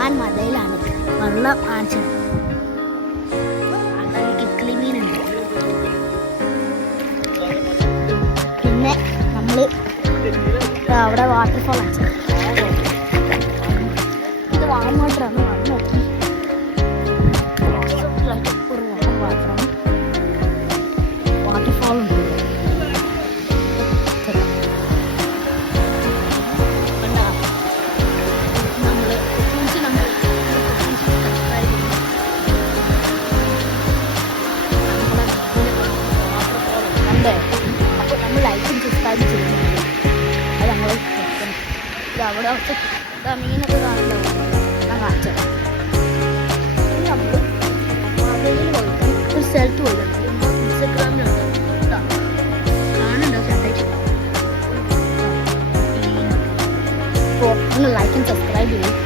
Oman മലയിലാണ് വെള്ളം കാണിച്ചത്. അവിടെ കിക്കിളി മീനുണ്ട്. പിന്നെ നമ്മൾ അവിടെ വാട്ടർഫോൾ ആണ്. ഇത് വാങ്ങാട്ടാണ് വന്നു നോക്കി. ഒരു വെള്ളം മാത്രം വാട്ടർഫോൾ ഉണ്ട്. അപ്പോൾ നമ്മൾ ലൈക്കും സബ്സ്ക്രൈബ് ചെയ്യുന്നുണ്ട്. അത് നമ്മൾ ഇത് അവിടെ കുറച്ച് മീനൊക്കെ കാണില്ല ഞാൻ കാണിച്ചത്. നമ്മൾ മൊബൈലിൽ പോയിട്ട് ഒരു സ്ഥലത്ത് പോയിട്ടുണ്ട്. ഇൻസ്റ്റഗ്രാമിലുണ്ട് കേട്ടോ, കാണുന്നുണ്ടോ ശ്രദ്ധിച്ചു. അപ്പോൾ നിങ്ങൾ ലൈക്കും സബ്സ്ക്രൈബ് ചെയ്യും.